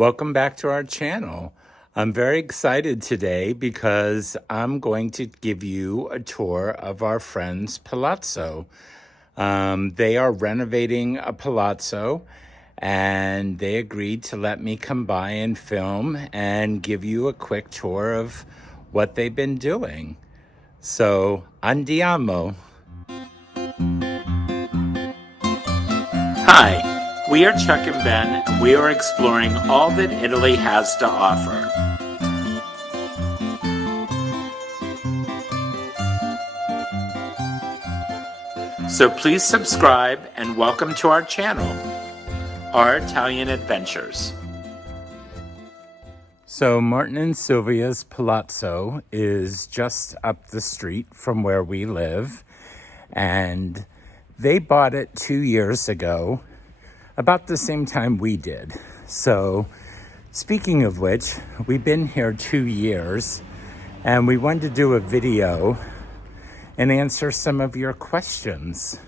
Welcome back to our channel. I'm very excited today because I'm going to give you a tour of our friend's Palazzo. They are renovating a palazzo and they agreed to let me come by and film and give you a quick tour of what they've been doing. So, andiamo. Hi. We are Chuck and Ben, and we are exploring all that Italy has to offer. So please subscribe and welcome to our channel, Our Italian Adventures. So Martin and Silvia's Palazzo is just up the street from where we live, and they bought it 2 years ago. About the same time we did. So, speaking of which, we've been here 2 years and we wanted to do a video and answer some of your questions.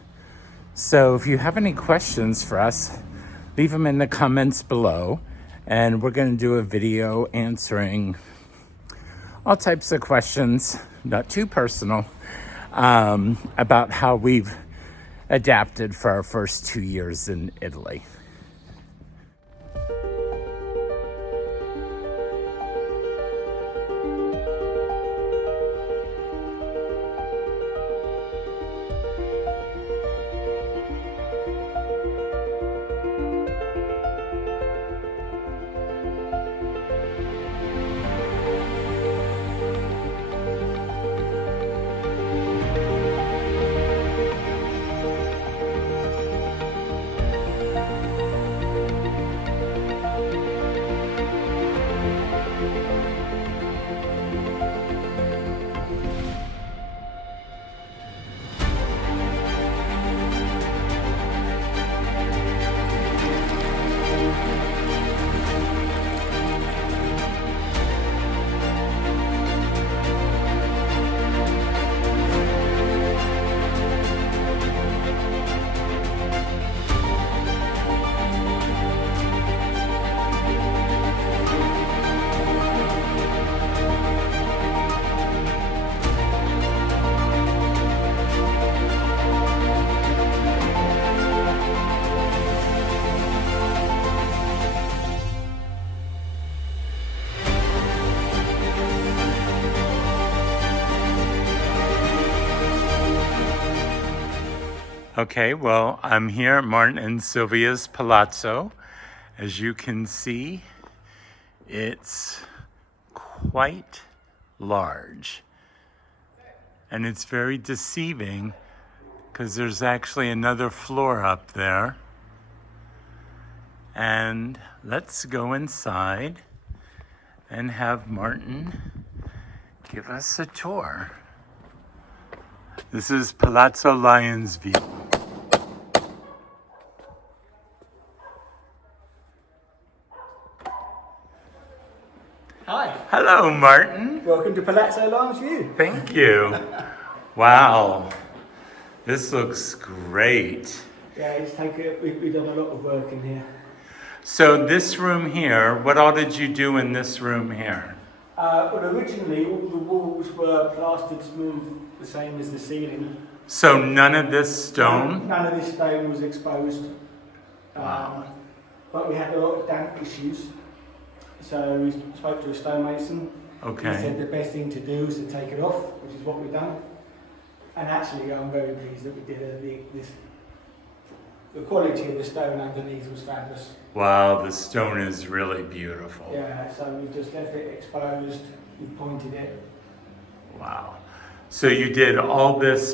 So, if you have any questions for us, leave them in the comments below and we're going to do a video answering all types of questions, not too personal, about how we've adapted for our first 2 years in Italy. Okay, well, I'm here at Martin and Silvia's Palazzo. As you can see, it's quite large. And it's very deceiving because there's actually another floor up there. And let's go inside and have Martin give us a tour. This is Palazzo Lion's View. Hi. Hello, Martin. Welcome to Palazzo Lion's View. Thank you. Wow. This looks great. Yeah, we've done a lot of work in here. So this room here, what all did you do in this room here? Well, originally all the walls were plastered smooth, the same as the ceiling. So none of this stone? None of this stone was exposed. Wow. But we had a lot of damp issues. So we spoke to a stonemason. Okay. He said the best thing to do is to take it off, which is what we've done. And actually, I'm very pleased that we did this. The quality of the stone underneath was fabulous. Wow, the stone is really beautiful. Yeah, so we've just left it exposed, we've pointed it. Wow. So you did all this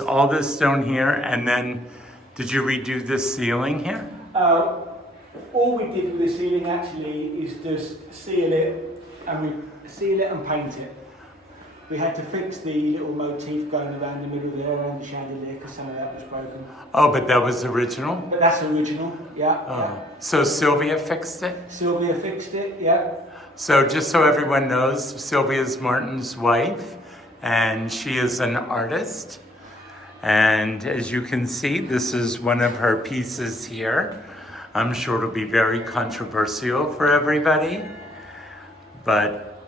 stone here, and then did you redo this ceiling here? All we did with the ceiling actually is just seal it and paint it. We had to fix the little motif going around the middle there, around the chandelier, because some of that was broken. Oh, but that was original? But that's original, yeah. Oh. Yeah. So Silvia fixed it? Silvia fixed it, yeah. So just so everyone knows, Silvia is Martin's wife, and she is an artist. And as you can see, this is one of her pieces here. I'm sure it'll be very controversial for everybody, but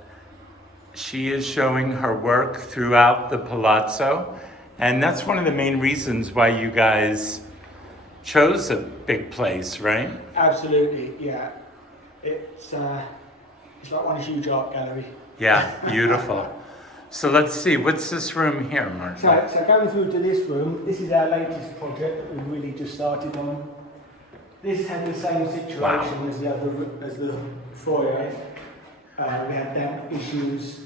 she is showing her work throughout the Palazzo, and that's one of the main reasons why you guys chose a big place, right? Absolutely, yeah. It's like one huge art gallery. Yeah, beautiful. So let's see, what's this room here, Martin? So going through to this room, this is our latest project that we've really just started on. This had the same situation as the foyer. We had damp issues,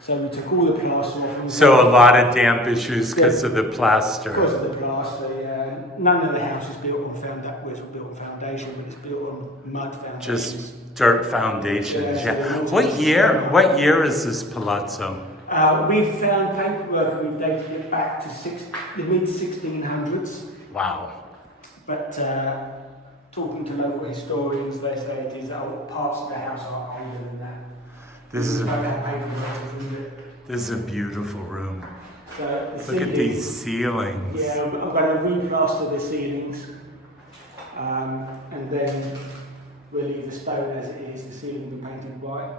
so we took all the plaster off. So a lot of damp issues because of the plaster. Because of the plaster, yeah. None of the house is built on foundation, but it's built on mud foundation. Just dirt foundations, Yeah. yeah. What year is this Palazzo? We've found paperwork and we've dated it back to the mid-1600s. Wow. But talking to local historians, they say it is parts of the house are older than that. This is don't have paperwork to prove it. This is a beautiful room. So Look at these ceilings. Yeah, I'm going to replaster the ceilings, and then we'll leave the stone as it is. The ceiling will be painted white,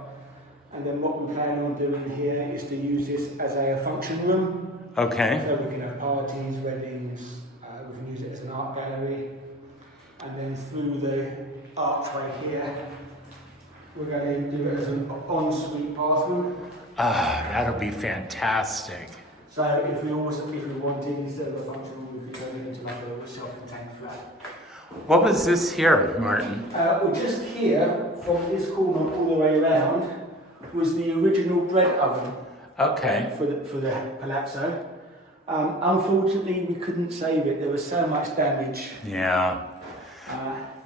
and then what we plan on doing here is to use this as a function room. Okay. So we can have parties, weddings. We can use it as an art gallery, and then through the archway here, we're going to do it as an ensuite bathroom. Ah, that'll be fantastic. So if we wanted, instead of a function room, we could go into like a self-contained flat. What was this here, Martin? Well, just here, from this corner all the way around, was the original bread oven. Okay. For the Palazzo. Unfortunately, we couldn't save it. There was so much damage. Yeah.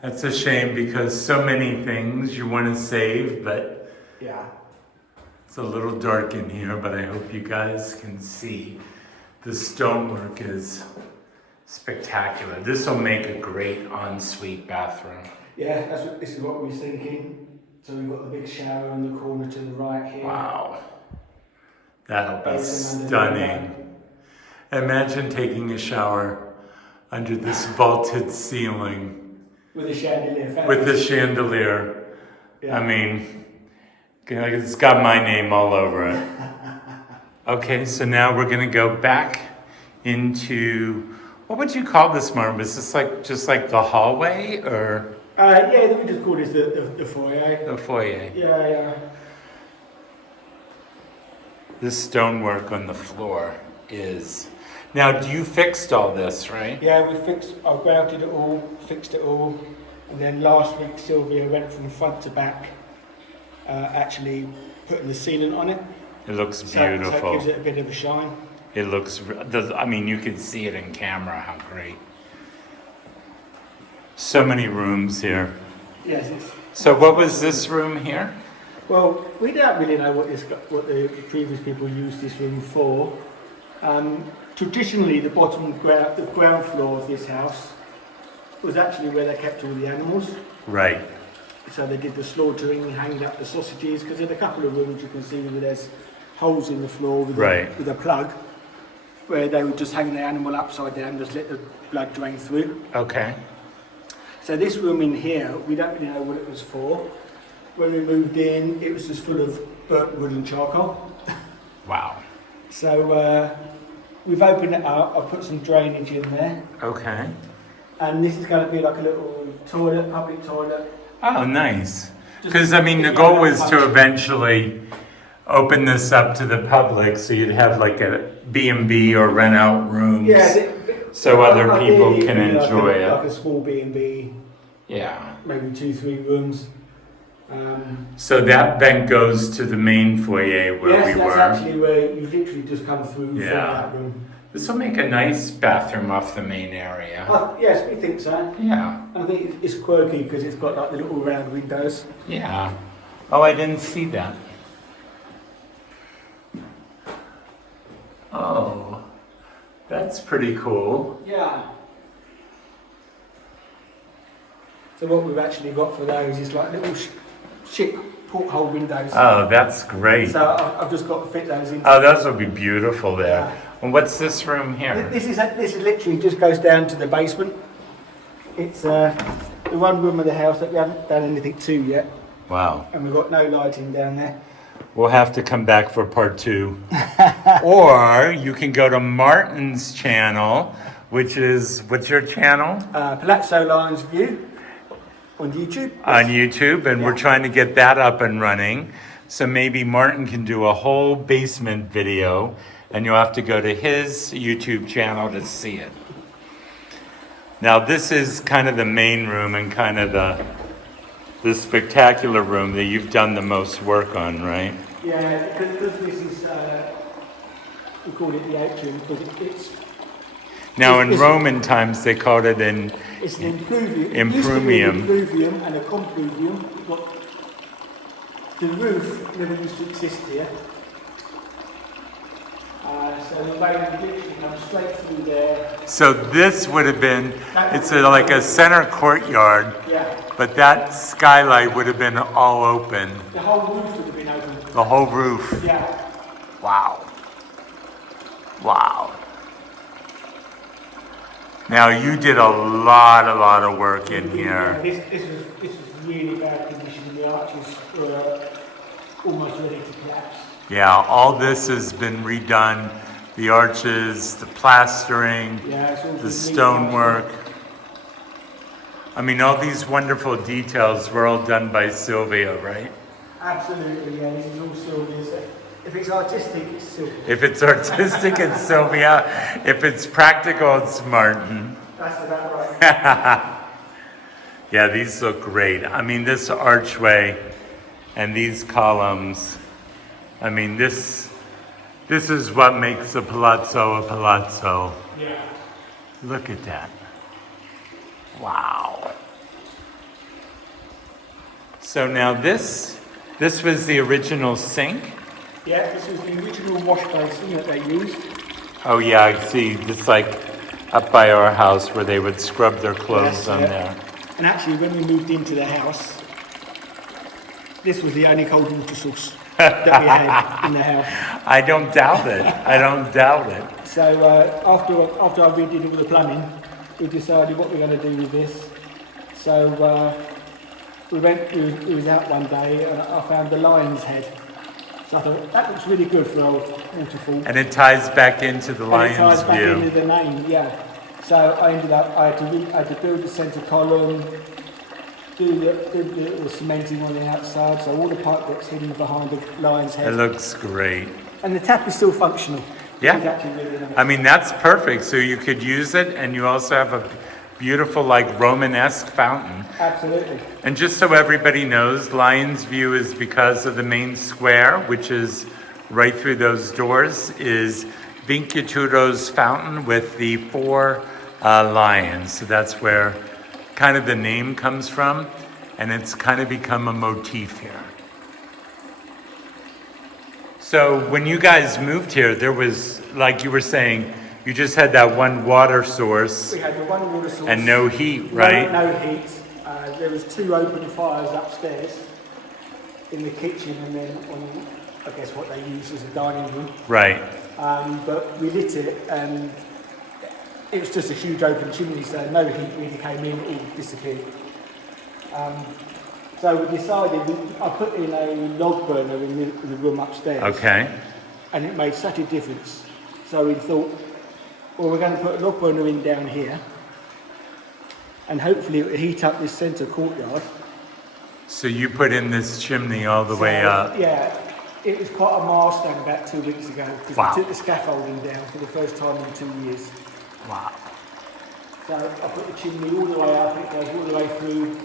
That's a shame because so many things you want to save, but yeah. It's a little dark in here, but I hope you guys can see. The stonework is spectacular. This will make a great ensuite bathroom. Yeah, this is what we were thinking. So we've got the big shower in the corner to the right here. Wow. That'll be stunning. Imagine taking a shower under this vaulted ceiling. With a chandelier. With the chandelier. Yeah. I mean, it's got my name all over it. Okay, so now we're gonna go back into, what would you call this, Martin? Is this just like the hallway, or? Yeah, we just call this the foyer. The foyer. Yeah. This stonework on the floor is. Now, you fixed all this, right? Yeah, I grouted it all, fixed it all, and then last week Silvia went from front to back, actually putting the ceiling on it. It looks beautiful. So it gives it a bit of a shine. It looks, I mean, you can see it in camera, how great. So many rooms here. Yes. So what was this room here? Well, we don't really know what the previous people used this room for. Traditionally, the ground floor of this house was actually where they kept all the animals. Right. So they did the slaughtering, hanged up the sausages, because there's a couple of rooms you can see where there's holes in the floor with a plug, where they would just hang the animal upside down, just let the blood drain through. Okay. So this room in here, we don't really know what it was for. When we moved in, it was just full of burnt wood and charcoal. Wow. So we've opened it up, I've put some drainage in there. Okay. And this is going to be like a little toilet, public toilet. Oh, nice. Because, I mean, the goal was to eventually open this up to the public, so you'd have like a B&B or rent out rooms, so other people can enjoy it. Like a small B&B. Yeah. Maybe 2-3 rooms. So that then goes to the main foyer where we were. Yes, that's actually where you literally just come through from that room. This will make a nice bathroom off the main area. Yes, we think so. Yeah. I think it's quirky because it's got like the little round windows. Yeah. Oh, I didn't see that. Oh, that's pretty cool. Yeah. So what we've actually got for those is like little ship porthole windows. Oh, that's great. So I've just got to fit those in. Oh, those will be beautiful there. Yeah. And what's this room here? This is literally just goes down to the basement. It's the one room of the house that we haven't done anything to yet, Wow. and we've got no lighting down there. We'll have to come back for part 2. Or you can go to Martin's channel, which is, what's your channel? Palazzo Lions View on YouTube. On YouTube, and we're trying to get that up and running. So maybe Martin can do a whole basement video, and you'll have to go to his YouTube channel to see it. Now this is kind of the main room and kind of the spectacular room that you've done the most work on, right? Yeah, because this is, we call it the atrium, because it's... Now in Roman times they called it an... It's an impluvium. Impluvium. It used to be an impluvium and a compluvium. The roof never used to exist here. So the rain literally comes straight through there. So this would have been, it's like a center courtyard, but that skylight would have been all open. The whole roof would have been open. The whole roof. Yeah. Wow. Wow. Now you did a lot of work in here. This was really bad condition. The arches were almost ready to collapse. Yeah, all this has been redone. The arches, the plastering, the stonework. I mean, all these wonderful details were all done by Silvia, right? Absolutely, yeah. This is all Sylvia's. If it's artistic, it's Sylvia. If it's artistic, it's Silvia. If it's practical, it's Martin. That's about right. Yeah, these look great. I mean, this archway and these columns. I mean, this is what makes a palazzo a palazzo. Yeah. Look at that. Wow. So now this was the original sink? Yeah, this was the original wash basin that they used. Oh yeah, I see. It's like up by our house where they would scrub their clothes on there. And actually, when we moved into the house, this was the only cold water source that we had in the house. I don't doubt it. I don't doubt it. So after I redid all the plumbing, we decided what we're going to do with this. So we was out one day and I found the lion's head. So I thought, that looks really good for a waterfall. And it ties back into the lion's view. It ties back into the name, yeah. So I ended up, I had to build the centre column, do the cementing on the outside, so all the pipe work's hidden behind the lion's head. It looks great. And the tap is still functional. Yeah. It's actually really nice. I mean, that's perfect. So you could use it, and you also have a beautiful, like, Romanesque fountain. Absolutely. And just so everybody knows, Lion's View is because of the main square, which is right through those doors, is Vinchiaturo's fountain with the 4 lions. So that's where kind of the name comes from, and it's kind of become a motif here. So when you guys moved here, there was, like you were saying, you just had that one water source. We had the one water source. And no heat, right? No heat. There was 2 open fires upstairs in the kitchen and then on, I guess, what they use as a dining room. Right. But we lit it and it was just a huge open chimney, so no heat really came in, it all disappeared. So we decided, I put in a log burner in the room upstairs. Okay. And it made such a difference. So we thought, well, we're going to put a log burner in down here and hopefully it will heat up this centre courtyard. So you put in this chimney all the way up. Yeah, it was quite a milestone about 2 weeks ago because Wow. we took the scaffolding down for the first time in 2 years. Wow. So I put the chimney all the way up, it goes all the way through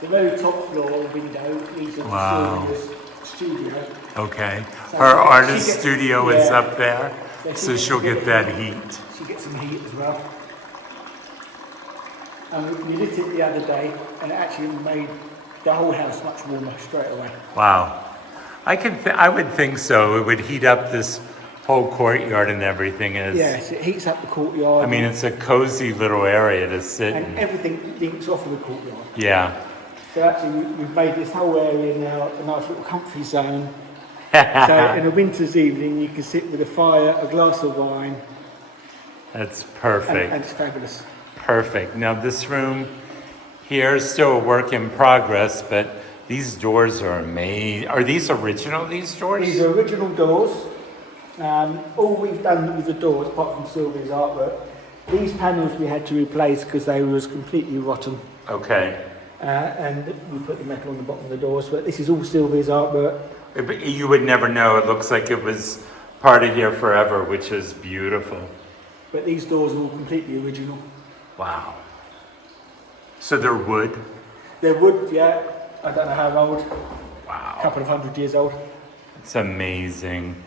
the very top floor window, leads into Silvia's studio. Okay. So Her artist gets, studio is up there, so she'll get that heat. She gets some heat as well. And we lit it the other day and it actually made the whole house much warmer straight away. Wow. I would think so. It would heat up this whole courtyard and everything. Yes, it heats up the courtyard. I mean, it's a cozy little area to sit in. And everything links off of the courtyard. Yeah. So actually we've made this whole area now a nice little comfy zone. So in a winter's evening you can sit with a fire, a glass of wine. That's perfect. And it's fabulous. Perfect. Now this room Here, still a work in progress, but these doors are amazing. Are these original, these doors? These are original doors. All we've done with the doors, apart from Sylvia's artwork, these panels we had to replace because they was completely rotten. Okay. And we put the metal on the bottom of the doors, but this is all Sylvia's artwork. You would never know. It looks like it was part of here forever, which is beautiful. But these doors are all completely original. Wow. So they're wood? They're wood, yeah. I don't know how old. Wow. A couple of 100 years old. It's amazing.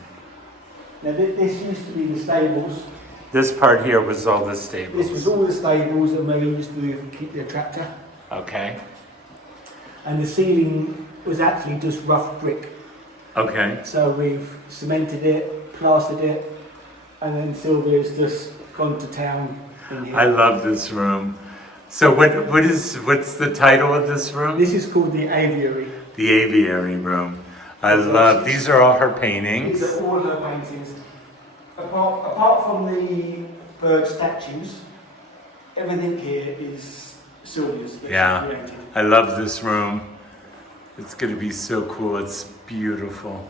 Now this used to be the stables. This part here was all the stables. This was all the stables and where we used to keep the tractor. Okay. And the ceiling was actually just rough brick. Okay. So we've cemented it, plastered it, and then Sylvia's just gone to town in here. I love this room. So what's the title of this room? This is called the aviary. The aviary room. I love, these are all her paintings. These are all her paintings. Apart from the bird statues, everything here is Sylvia's. Yeah, I love this room. It's going to be so cool. It's beautiful.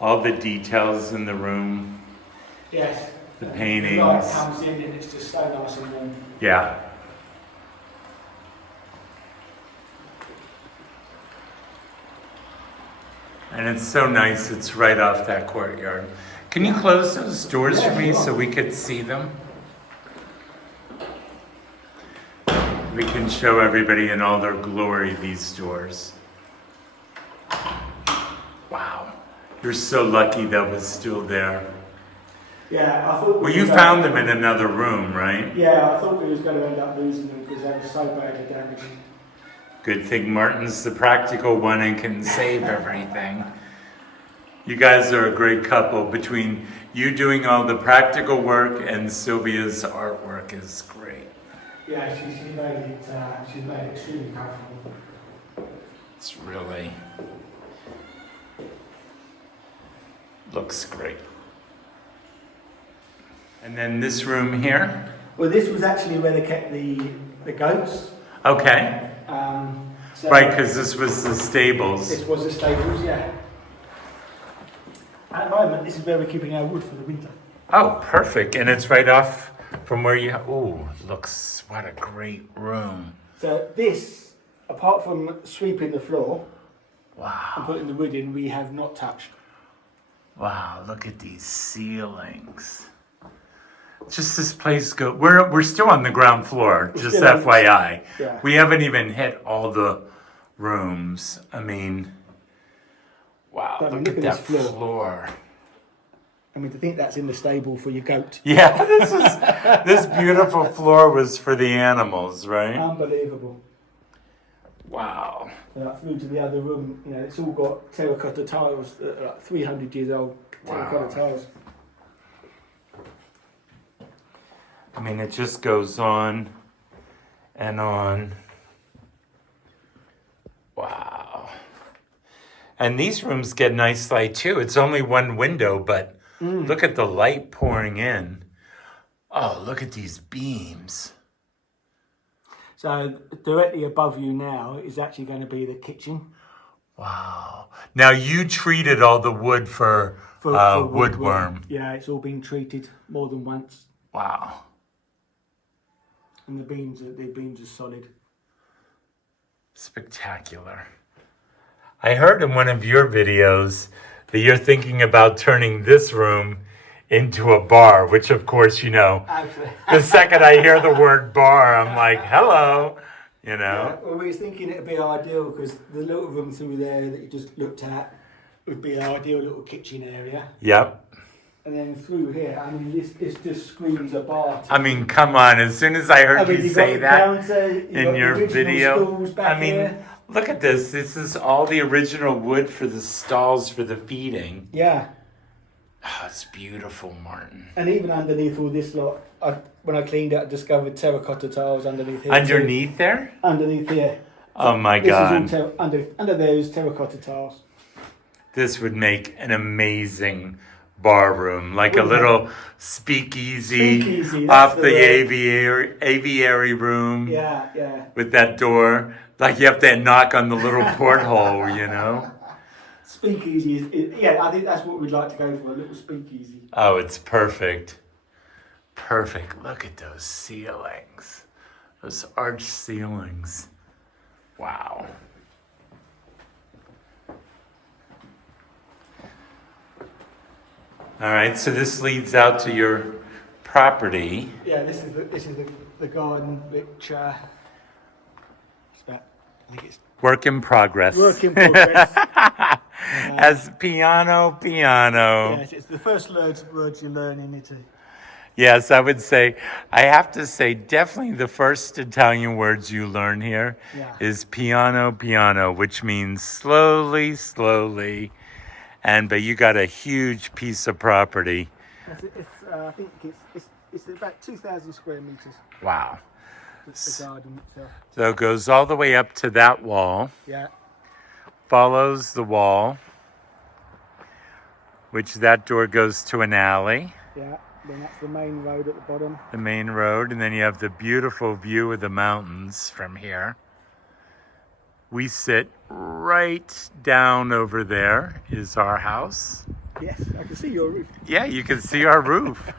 All the details in the room. Yes. The paintings. The light comes in and it's just so nice and warm. Yeah. And it's so nice, it's right off that courtyard. Can you close those doors for me so we could see them? We can show everybody in all their glory these doors. Wow. You're so lucky that was still there. Yeah, I thought... Well, you found them in another room, right? Yeah, I thought we was going to end up losing them because they were so badly damaged. Good thing Martin's the practical one and can save everything. You guys are a great couple. Between you doing all the practical work and Sylvia's artwork is great. Yeah, she's made it extremely comfortable. It's really looks great. And then this room here. Well, this was actually where they kept the goats. Okay. So Right, because this was the stables. This was the stables, yeah. At the moment, this is where we're keeping our wood for the winter. Oh, perfect. And it's right off from where you... Oh, looks... What a great room. So this, apart from sweeping the floor and Wow. putting the wood in, we have not touched. Wow, look at these ceilings. Just this place go... We're still on the ground floor, just FYI. Yeah. We haven't even hit all the rooms. I mean... Wow, look at that floor. I mean, to think that's in the stable for your goat. Yeah, this beautiful floor was for the animals, right? Unbelievable. Wow. Through to the other room, you know, it's all got terracotta tiles that are like 300 years old. Terracotta tiles. I mean, it just goes on and on. Wow. And these rooms get nice light too. It's only one window, but look at the light pouring in. Oh, look at these beams. So directly above you now is actually going to be the kitchen. Wow. Now you treated all the wood for woodworm. Yeah, it's all been treated more than once. Wow. And the beams are solid. Spectacular. I heard in one of your videos that you're thinking about turning this room into a bar, which of course, you know, the second I hear the word bar, I'm like, hello, you know. Yeah, well, we was thinking it'd be ideal because the little room through there that you just looked at would be an ideal little kitchen area. Yep. And then through here, I mean, this just screams a bar. I mean, come on, as soon as I heard you say that counter, in your video, I mean, here. look at this. This is all the original wood for the stalls for the feeding. Yeah. Oh, it's beautiful, Martin. And even underneath all this lot, when I cleaned it, I discovered terracotta tiles underneath here. Underneath there? Underneath here. Oh my This God. is all under there is terracotta tiles. This would make an amazing bar room, like a little speakeasy, Speakeasy, off that's the the aviary room Yeah. with that door. Like you have to knock on the little porthole, you know? Speakeasy yeah, I think that's what we'd like to go for, a little speakeasy. Oh, it's perfect. Perfect. Look at those ceilings. Those arched ceilings. Wow. All right, so this leads out to your property. Yeah, this is the garden, which it's about, I think it's Work in progress. work in progress. As piano. Yes, it's the first words you learn in Italy. Yes, I would say, I have to say, definitely the first Italian words you learn here is piano, which means slowly. But you got a huge piece of property. I think it's about 2,000 square meters. Wow. The garden itself. So it goes all the way up to that wall. Yeah. Follows the wall, which that door goes to an alley. Yeah. Then that's the main road at the bottom. The main road, and then you have the beautiful view of the mountains from here. We sit right down over there is our house. Yes, I can see your roof. Yeah, you can see our roof.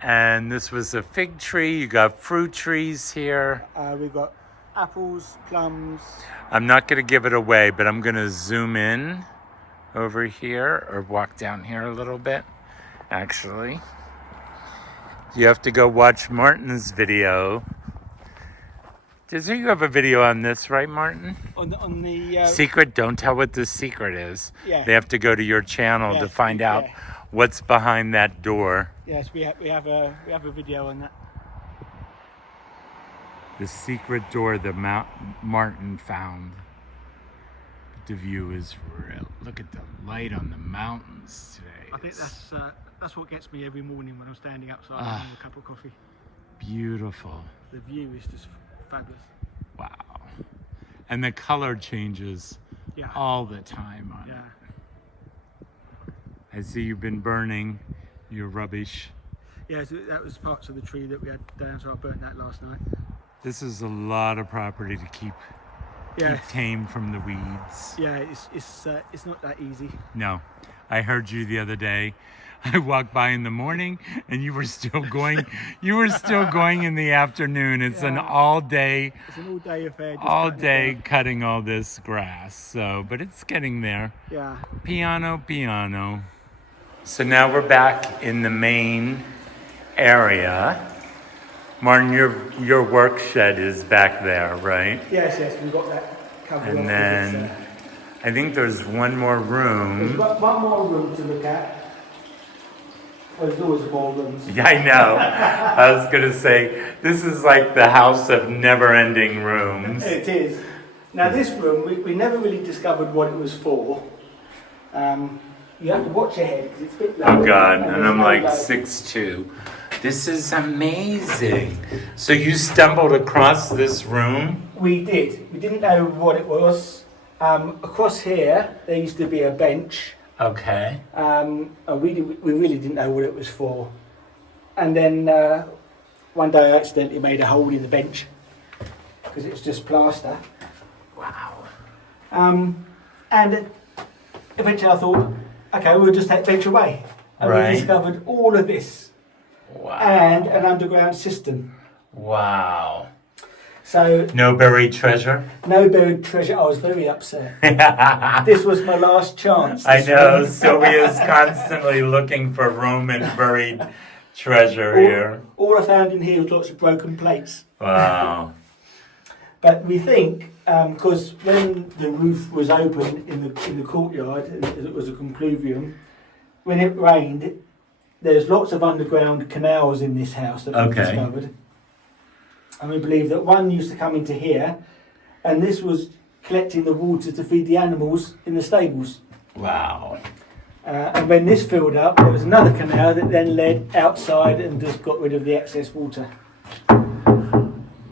And this was a fig tree. You got fruit trees here. We've got apples, plums. I'm not going to give it away, but I'm going to zoom in over here or walk down here a little bit, actually. You have to go watch Martin's video. Does you have a video on this, right, Martin? On the secret. Don't tell what the secret is. Yeah. They have to go to your channel to find out what's behind that door. Yes, we have a video on that. The secret door that Martin found. The view is real. Look at the light on the mountains today. I think that's what gets me every morning when I'm standing outside having a cup of coffee. Beautiful. The view is just fabulous. Wow. And the color changes all the time on it. I see you've been burning your rubbish. Yeah, so that was parts of the tree that we had down, so I burnt that last night. This is a lot of property to keep tame from the weeds. Yeah, it's not that easy. No. I heard you the other day. I walked by in the morning and you were still going in the afternoon. It's an all day affair. All day cutting all this grass. So, but it's getting there. Yeah. Piano. So now we're back in the main area. Martin, your work shed is back there, right? Yes, we've got that covered. And then I think there's one more room. There's one more room to look at. Well, there's always more rooms. Yeah, I know. I was going to say, this is like the house of never-ending rooms. It is. Now, this room, we never really discovered what it was for. You have to watch your head because it's a bit low. Oh, God, and I'm like 6'2". This is amazing. So you stumbled across this room? We did. We didn't know what it was. Across here, there used to be a bench. Okay. We really didn't know what it was for. And then one day I accidentally made a hole in the bench because it was just plaster. Wow. And eventually I thought, okay, we'll just take the bench away. And we discovered all of this. Wow. And an underground system. Wow. So no buried treasure? No buried treasure. I was very upset. This was my last chance. I know. Sylvia's constantly looking for Roman buried treasure here. All I found in here was lots of broken plates. Wow. But we think, because when the roof was open in the courtyard, and it was a concluvium, when it rained, there's lots of underground canals in this house that we've discovered. And we believe that one used to come into here, and this was collecting the water to feed the animals in the stables. Wow. And when this filled up, there was another canal that then led outside and just got rid of the excess water.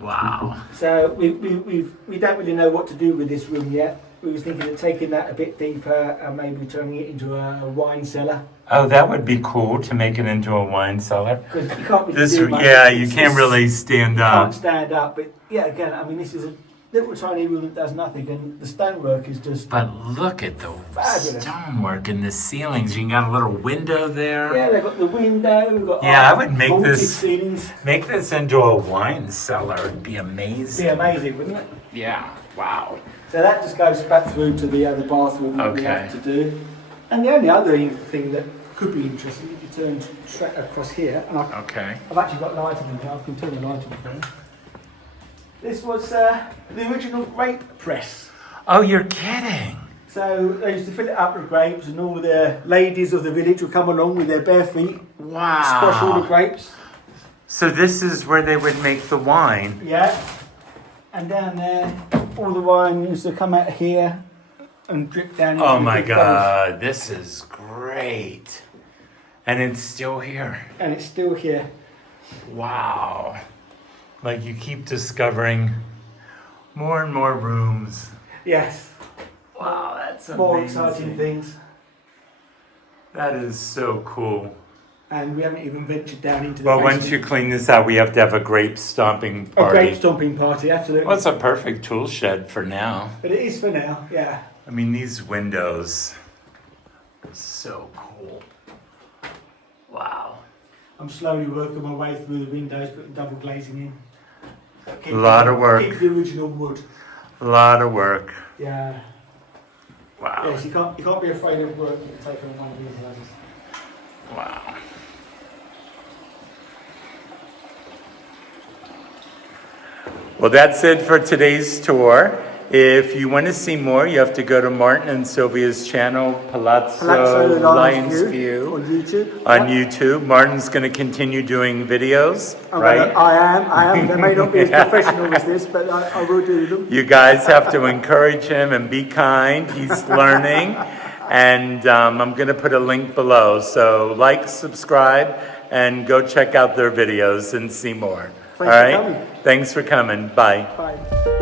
Wow. So we don't really know what to do with this room yet. we was thinking of taking that a bit deeper and maybe turning it into a wine cellar. Oh, that would be cool to make it into a wine cellar. Because you can't really This, do much. yeah, you can't really stand Can't up. stand up, but yeah, again, I mean, this is a little tiny room that does nothing, and the stonework is just But look at the fabulous. stonework in the ceilings. You got a little window there. Yeah, they've got the window. We've got Yeah, I would make vaulted this- ceilings. Make this into a wine cellar. It'd be amazing. Be amazing, wouldn't it? Yeah, wow. So that just goes back through to the other bathroom that we Okay. have to do. And the only other thing that could be interesting, if you turn straight across here, and Okay. I've actually got lighting in here. I can turn the light on for you. This was the original grape press. Oh, you're kidding. So they used to fill it up with grapes, and all the ladies of the village would come along with their bare feet, squash all the Wow. grapes. So this is where they would make the wine. Yeah. And down there, all the wine used to come out here and drip down into Oh the my big bowls. God, this is great. And it's still here. And it's still here. Wow. Like you keep discovering more and more rooms. Yes. Wow, that's amazing. More exciting things. That is so cool. And we haven't even ventured down into the Well, basement. once you clean this out, we have to have a grape stomping A party. grape stomping party, absolutely. Well, it's a perfect tool shed for now. But it is for now, yeah. I mean, these windows, so cool. Wow. I'm slowly working my way through the windows, putting double glazing in. Keep Lot of work. Keep the original wood. A lot of work. Yeah. Wow. Yes, you can't be afraid of work. You can take on one of these houses. Wow. Well, that's it for today's tour. If you want to see more, you have to go to Martin and Sylvia's channel, Palazzo Lion's View, on YouTube. on Yep. YouTube. Martin's going to continue doing videos, I'm right? gonna- I am. They may not be as professional as this, but I will do them. You guys have to encourage him and be kind. He's learning. And I'm going to put a link below. So like, subscribe, and go check out their videos and see more. Thanks All for right? coming. Thanks for coming. Bye. Bye.